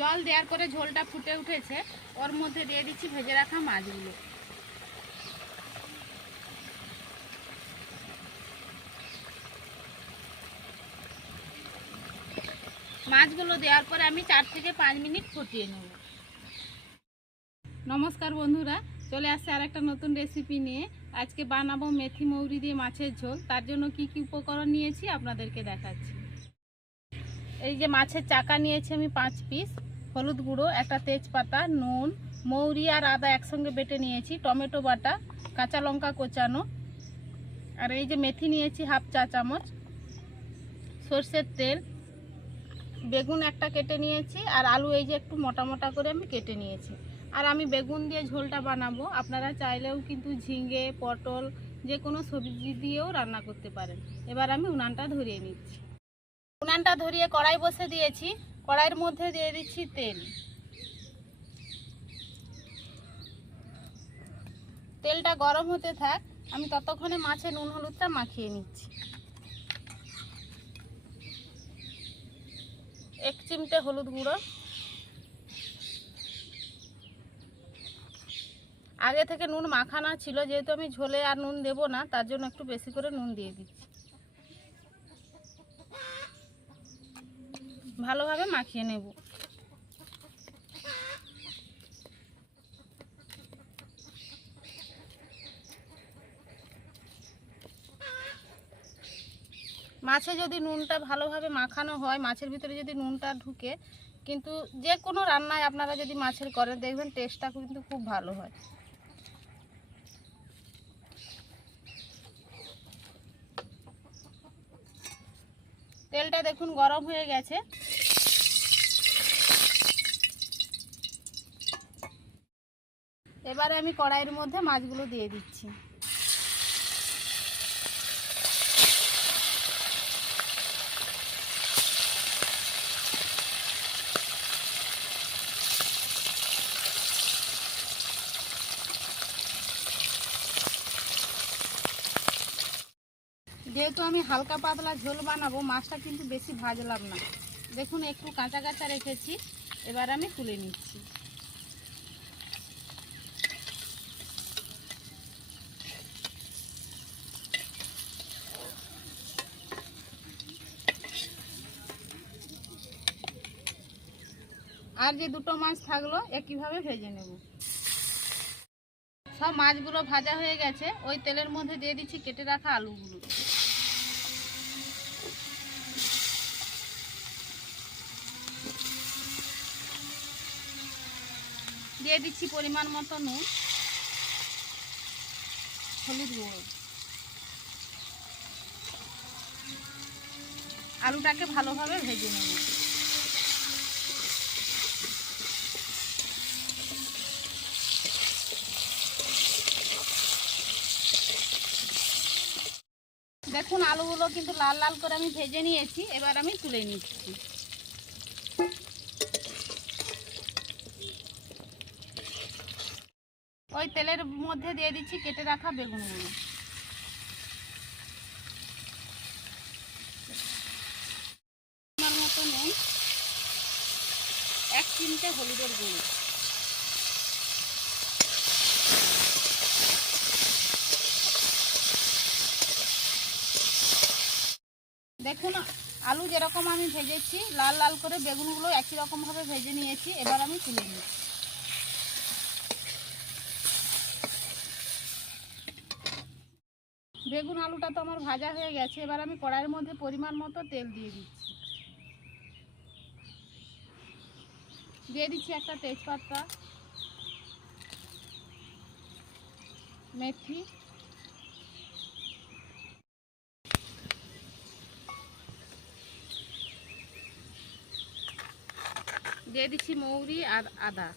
জল দেওয়ার পরে ঝোলটা ফুটে উঠেছে, ওর মধ্যে দিয়ে দিচ্ছি ভেজে রাখা মাছগুলো। মাছগুলো দেওয়ার পরে আমি 4 থেকে 5 মিনিট ফুটিয়ে নেব। নমস্কার বন্ধুরা, চলে আসছে আর একটা নতুন রেসিপি নিয়ে। আজকে বানাবো মেথি মৌরি দিয়ে মাছের ঝোল। তার জন্য কি কি উপকরণ নিয়েছি আপনাদেরকে দেখাচ্ছি। এই যে মাছের চাকা নিয়েছি আমি 5 পিস, হলুদ গুঁড়ো, একটা তেজপাতা, নুন, মৌরি আর আদা একসঙ্গে বেটে নিয়েছি, টমেটো বাটা, কাঁচা লঙ্কা কোচানো, আর এই যে মেথি নিয়েছি হাফ চা চামচ, সর্ষের তেল, বেগুন একটা কেটে নিয়েছি, আর আলু এই যে একটু মোটা মোটা করে আমি কেটে নিয়েছি। আর আমি বেগুন দিয়ে ঝোলটা বানাবো, আপনারা চাইলেও কিন্তু ঝিঙে, পটল, যে কোনো সবজি দিয়েও রান্না করতে পারেন। এবার আমি উনানটা ধরিয়ে নিচ্ছি। উনানটা ধরিয়ে কড়াই বসে দিয়েছি, কড়াইয়ের মধ্যে দিয়ে দিচ্ছি তেল। তেলটা গরম হতে থাক, আমি ততক্ষণে মাছে নুন হলুদটা মাখিয়ে নিচ্ছি। 1 চিমটে হলুদ গুঁড়ো, আগে থেকে নুন মাখানো ছিল, যেহেতু আমি ঝোলে আর নুন দেব না, তার জন্য একটু বেশি করে নুন দিয়ে দিচ্ছি। ভালোভাবে মাখিয়ে নেব। মাছে যদি নুনটা ভালোভাবে মাখানো হয়, মাছের ভিতরে যদি নুনটা ঢুকে, কিন্তু যে কোনো রান্নায় আপনারা যদি মাছের করেন দেখবেন টেস্টটা কিন্তু খুব ভালো হয়। তেলটা দেখুন গরম হয়ে গেছে। এবারে আমি কড়াইয়ের মধ্যে মাছগুলো দিয়ে দিচ্ছি। যেহেতু আমি হালকা পাতলা ঝোল বানাবো, মাছটা কিন্তু বেশি ভাজলাম না, দেখুন একটু কাঁচা কাঁচা রেখেছি। এবার আমি তুলে নিচ্ছি। আর যে দুটো মাছ থাকলো একইভাবে ভেজে নেব। সব মাছগুলো ভাজা হয়ে গেছে, ওই তেলের মধ্যে দিয়ে দিচ্ছি কেটে রাখা আলুগুলো। দিয়ে দিচ্ছি পরিমাণ মতো নুন, হলুদ গুঁড়ো। আলুটাকে ভালোভাবে ভেজে নেব। দেখুন আলুগুলো কিন্তু লাল লাল করে আমি ভেজে নিয়েছি, এবার আমি তুলে নিচ্ছি। ওই তেলের মধ্যে দিয়ে দিচ্ছি কেটে রাখা বেগুনগুলো। আমার মতো নুন, 1 চিমটে হলুদের গুঁড়ো, দেখুন আলু যেরকম আমি ভেজেছি লাল লাল করে, বেগুনগুলো একই রকমভাবে ভেজে নিয়েছি। এবার আমি তুলে নিচ্ছি। বেগুন আলুটা তো আমার ভাজা হয়ে গেছে, এবার আমি কড়াইয়ের মধ্যে পরিমাণ মতো তেল দিয়ে দিচ্ছি। দিয়ে দিচ্ছি একটা তেজপাতা, মেথি, দিয়ে দিচ্ছি মৌরি আর আদা,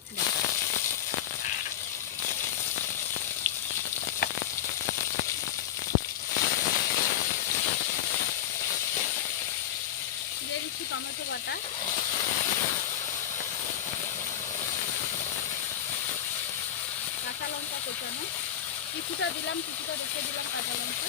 দিয়ে দিচ্ছি টমেটো বাটা, কাঁচা লঙ্কা কোচানো, কিছুটা দিলাম, কিছুটা রেখে দিলাম কাঁচা লঙ্কা।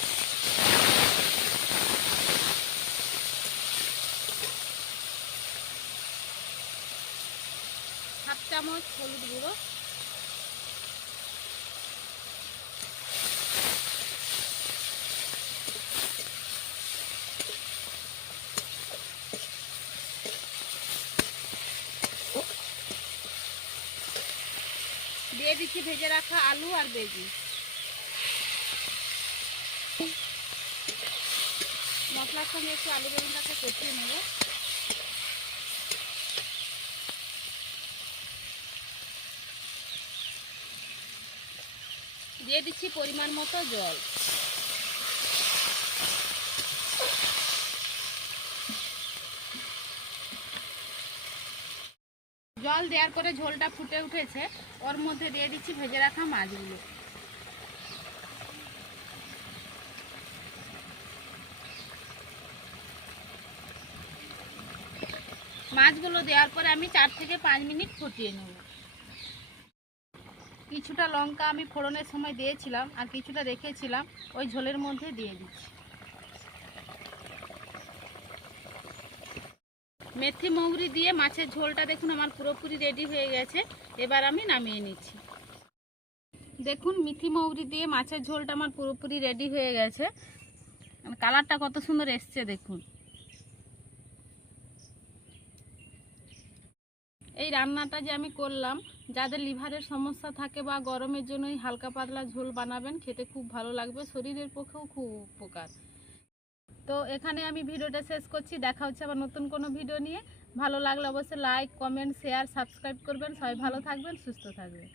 হাফ চামচ হলুদ গুঁড়ো, দিয়ে দিচ্ছি ভেজে রাখা আলু আর বেগুন। মশলার সঙ্গে একটু আলু বেগুনটাকে কষিয়ে নেব। দিয়ে দিচ্ছি পরিমাণ মতো জল। জল দেওয়ার পরে ঝোলটা ফুটে উঠেছে, ওর মধ্যে দিয়ে দিচ্ছি ভেজে রাখা মাছগুলো। মাছগুলো দেওয়ার পরে আমি 4 থেকে 5 মিনিট ফুটিয়ে নেব। কিছুটা লঙ্কা আমি ফোড়নের সময় দিয়েছিলাম আর কিছুটা রেখেছিলাম, ওই ঝোলের মধ্যে দিয়ে দিচ্ছি। মেথি মৌরি দিয়ে মাছের ঝোলটা দেখুন আমার পুরোপুরি রেডি হয়ে গেছে। এবার আমি নামিয়ে নিচ্ছি। দেখুন মেথি মৌরি দিয়ে মাছের ঝোলটা আমার পুরোপুরি রেডি হয়ে গেছে। কালারটা কত সুন্দর এসছে দেখুন। এই রান্নাটা যে আমি করলাম, যাদের লিভারের সমস্যা থাকে বা গরমের জন্য হালকা পাতলা ঝোল বানাবেন, খেতে খুব ভালো লাগবে, শরীরের পক্ষেও খুব উপকার। তো এখানে আমি ভিডিওটা শেষ করছি। দেখা হচ্ছে আবার নতুন কোনো ভিডিও নিয়ে। ভালো লাগলে অবশ্যই লাইক, কমেন্ট, শেয়ার, সাবস্ক্রাইব করবেন। সবাই ভালো থাকবেন, সুস্থ থাকবেন।